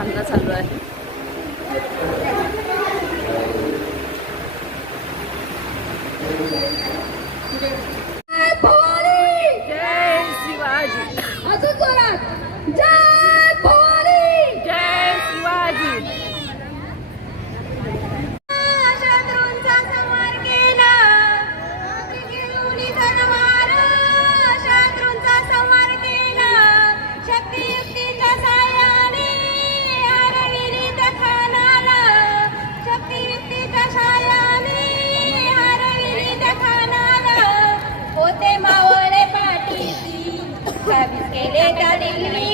穿那个车队。ಮೇಲೆ ತಲೆ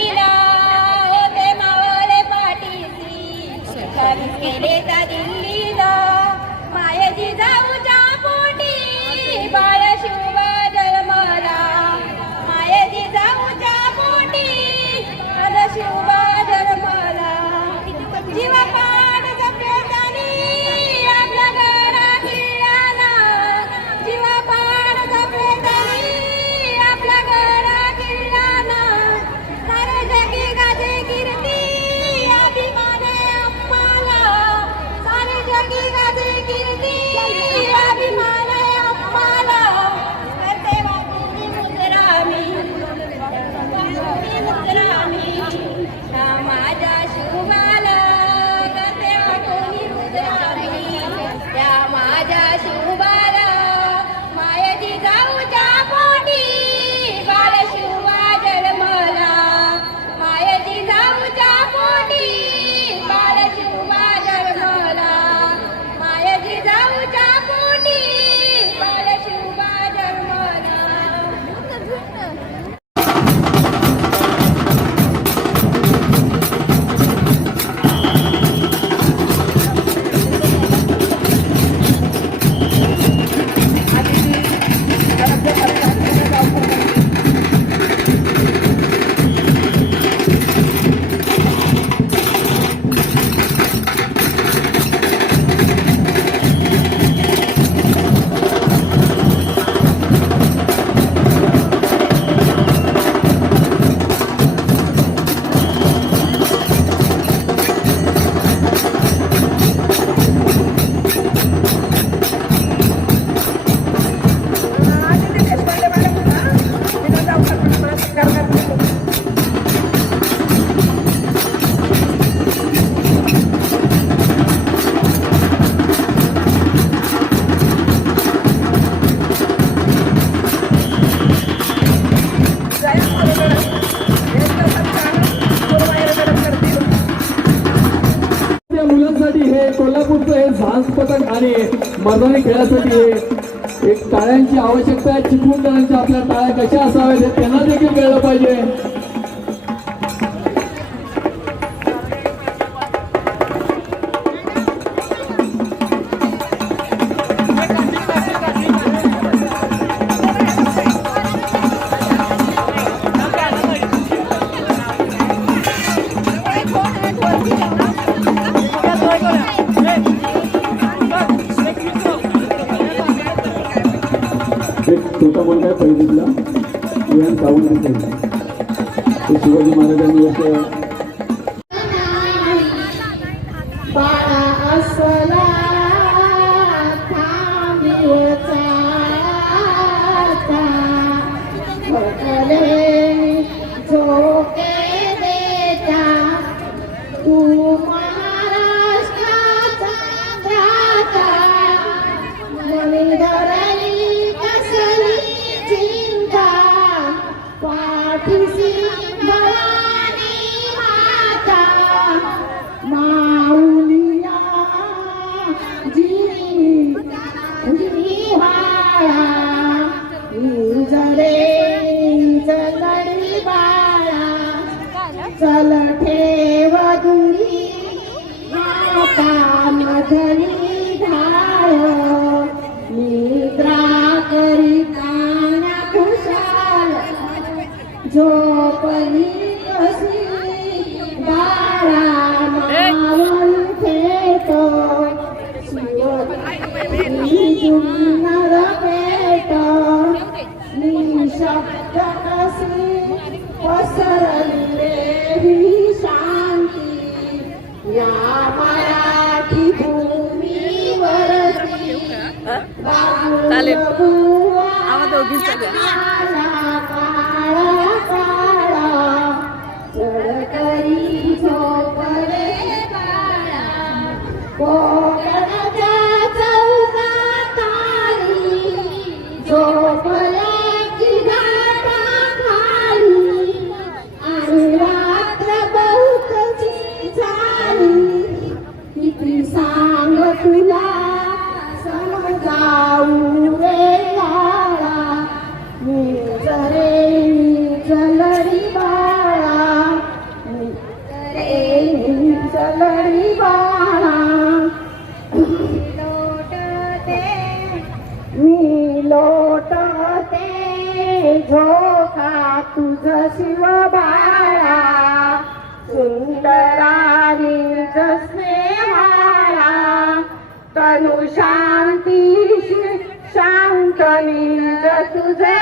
हे झांज पतंग आणि मैदानी खेळासाठी एक टाळ्यांची आवश्यकता आहे. चिपळूणकरांच्या आपल्या टाळ्या कशा असाव्यात हे त्यांना देखील कळलं पाहिजे. पैलीतला विहान सावंत ते शिवाजी महाराजांनी याच्या Okay. तुझ शिव बाळा सुंदरानी स्नेहाला. तनु शांती शांत निज तुझे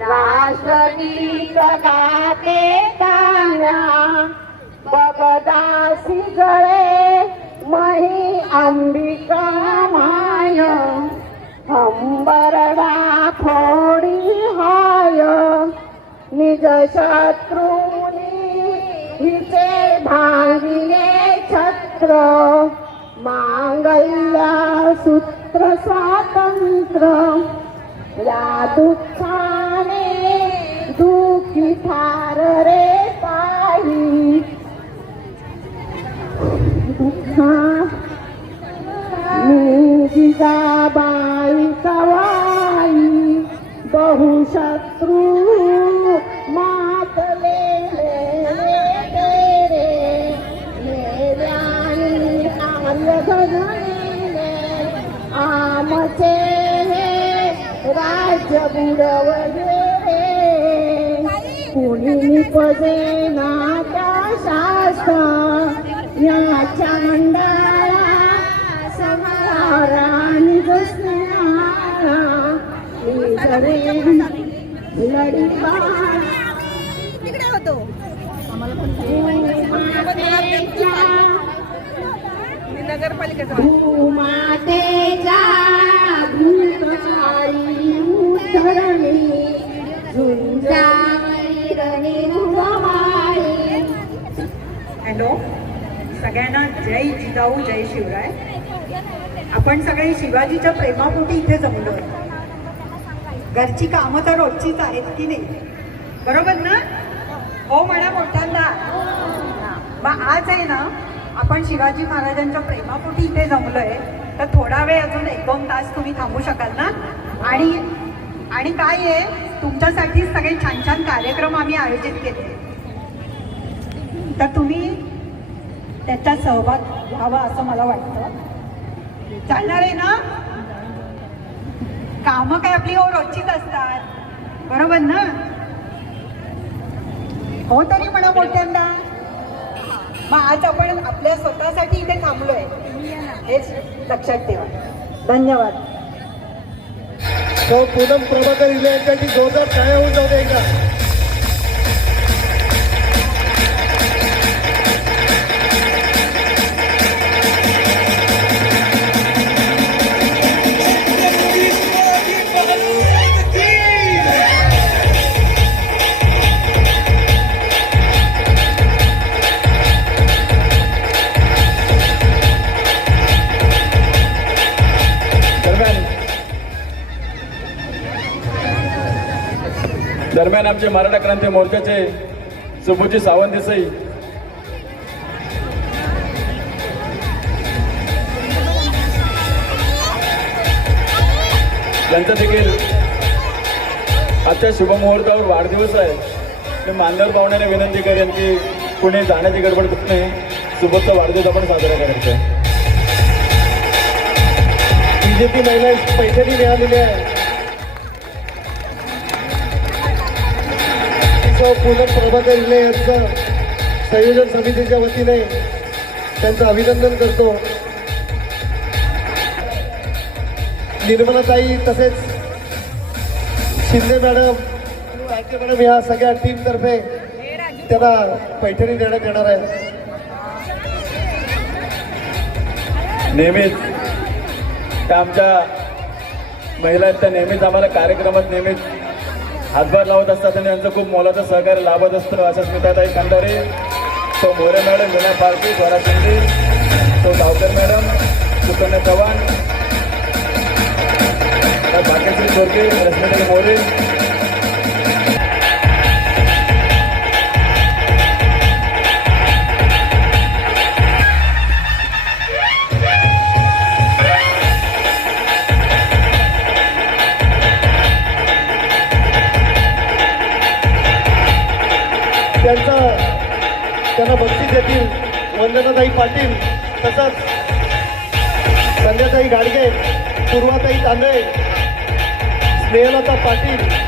राष्ट्रगीत गाते तान्या. बगदासी गळे मही अंबिका माय. अंबरडा फोडी निज शत्रुनी हिचे भांगिले छत्र. मांगल्या सूत्र स्वातंत्र या दुःखाने दुःखी फार रे पाही दुःखा मी आमचे हे राज्य बुडवले. कुणी निपजे ना त्या शास्त्र? याच्या मंडळा समाराणी जरे लढी तिकडे होतो. नगरपालिकेचा. हॅलो. सगळ्यांना जय जिजाऊ जय शिवराय. आपण सगळे शिवाजीच्या प्रेमापोटी इथे जमलो. घरची कामं तर रोजचीच आहेत की नाही? बरोबर ना? हो म्हणा मोठ्यांदा मग आज आहे ना आपण शिवाजी महाराजांच्या प्रेमापोटी इथे जमलोय. तर थोडा वेळ अजून एक दोन तास तुम्ही थांबू शकाल ना? आणि आणि काय आहे? तुमच्यासाठी सगळे छान छान कार्यक्रम आम्ही आयोजित केले. तर तुम्ही त्याच्यात सहभाग घ्यावा असं मला वाटतं. चालणार आहे ना? कामं काय आपली हो रोजचीच असतात. बरोबर ना? हो तरी म्हणा मोठ्यांदा. मग आज आपण आपल्या स्वतःसाठी इथे थांबलोय. हेच लक्षात ठेवा. धन्यवाद. तो पूनम प्रभाकर इले यांच्यासाठी जोरदार काय होऊन जाऊ दे एकदा. दरम्यान आमचे मराठा क्रांती मोर्चाचे सुबुजी सावंत देसाई. यांचा देखील आजच्या शुभमुहूर्तावर वाढदिवस आहे. मी मान्यवर पाहुण्याने विनंती करेन की कुणी जाण्याची गडबड करू नाही सुबोधचा वाढदिवस आपण साजरा करायचा आहे. बीजेपी महिला पैठणी मिळालेली आहे. सौ पूनम प्रभाकर इले यांचं संयोजन समितीच्या वतीने त्यांचं अभिनंदन करतो. निर्मलाताई तसेच शिंदे मॅडम राजे मॅडम या सगळ्या टीमतर्फे त्यांना पैठणी देण्यात येणार आहे. नेहमीच त्या आमच्या महिला आहेत त्या नेहमीच आम्हाला कार्यक्रमात नेहमीच हातभार लावत असतात आणि त्यांचं खूप मोलाचं सहकार्य लाभत असतं असं स्मिताताई खंडारे तो मोरे मॅडम विना पारखी स्वरा शिंदे तो गावकर मॅडम सुकन्या चव्हाण त्या भाग्यश्री चोरके रश्मिताई मोरे त्यांना बक्षीस देतील. वंदनाताई पाटील तसंच संध्याताई गाडगे पूर्वाताई तांदळे स्नेहलता पाटील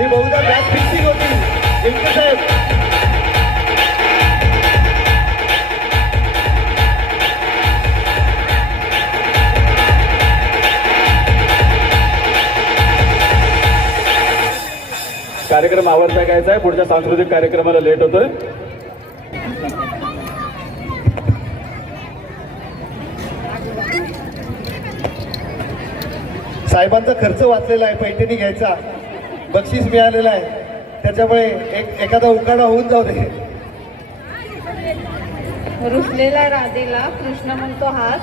ही बहुधा बॅग फिक्सिंग होती. जिंके साहेब. कार्यक्रम आवडता घ्यायचा आहे पुढच्या सांस्कृतिक कार्यक्रमाला लेट होतोय. साहेबांचा खर्च वाचलेला आहे पैठणी घ्यायचा. बक्षीस मिळालेलं आहे. त्याच्यामुळे एक एखादा उकाडा होऊन जाऊ दे. रुसलेला राधेला कृष्ण म्हणतो हास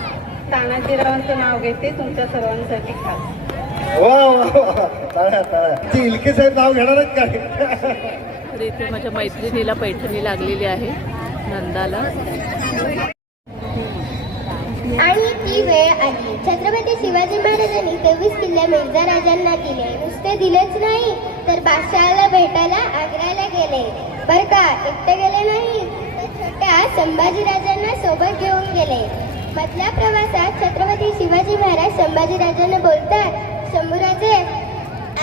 तानाजीरावांचं नाव घेते तुमच्या सर्वांसाठी खास. वा वा वा. टाळ्या टाळ्या. ती इलके साहेब नाव घेणारच काय तर इथे माझ्या मैत्रिणीला पैठणी लागलेली आहे नंदाला. आणि ती वेळ आली. छत्रपती शिवाजी महाराजांनी तेवीस किल्ले मिर्झा राजांना दिले. नुसते दिलेच नाही तर बादशहाला भेटायला आग्र्याला गेले. बर का एकटे गेले नाही तर छोट्या संभाजीराजांना सोबत घेऊन गेले. मधल्या प्रवासात छत्रपती शिवाजी महाराज संभाजीराजांना बोलतात शंभूराजे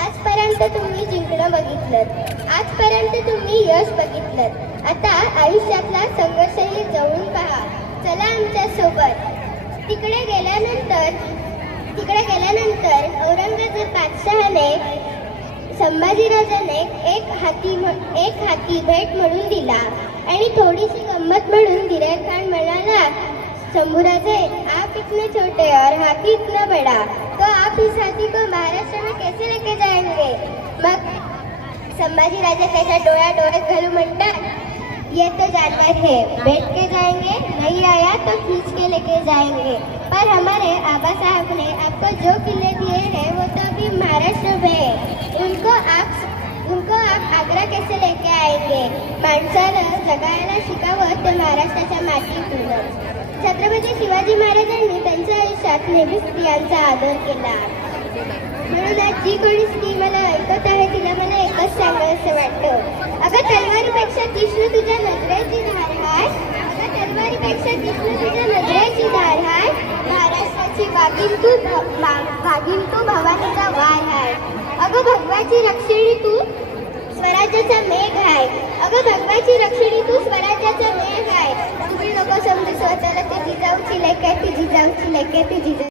आजपर्यंत तुम्ही जिंकणं बघितलं. आजपर्यंत तुम्ही यश बघितलं. आता आयुष्यातला संघर्षही जवळून पहा. चला आमच्यासोबत तिकडे गेल्यानंतर तिकडे गेल्यानंतर औरंगजेब बादशहाने संभाजीराजाने एक हाती एक हाती भेट म्हणून दिला. आणि थोडीशी गंमत म्हणून दिलेर खान म्हणाला शंभूराजे आप इतने छोटे और हाथी इतना बड़ा तो आप इस हाथी को महाराष्ट्र में कैसे लेके जाएंगे? मग संभाजी राजा त्याच्या डोळ्या डोळ्यात घालू म्हणतात ये तो जानवर है बैठ के जाएंगे नहीं आया तो खींच के लेके जाएंगे. पर हमारे आबा साहब ने आपको जो किले दिए हैं वो तो अभी महाराष्ट्र में है। उनको आप उनको आप आग्रा कैसे लेके आएंगे? माणसाला जगायला शिकावं ते महाराष्ट्राच्या मातीतून छत्रपती शिवाजी महाराजांनी त्यांच्या आयुष्यात नेहमी स्त्रियांचा आदर केला. म्हणून आज जी कोणी स्त्री मला ऐकत आहे तिला मला एकच सांगावं असं वाटतं. अगं तलवारीपेक्षा कृष्ण तुझ्या नजरेची धार हाय. अगं तलवारीपेक्षा कृष्ण तुझ्या नजरेची धार हाय. महाराष्ट्राची वागीन तू भ- तू भवानीचा वार हाय. अगं भगवाची रक्षिणी तू स्वराज्याचा मेघ आहे अगं भगवाची रक्षिणी तू स्वराज्याचा मेघ आहे तुम्ही नको समजू स्वतःला ते जिजाऊची लेक आहे ती जिजाऊची लेक आहे ती जिजाऊ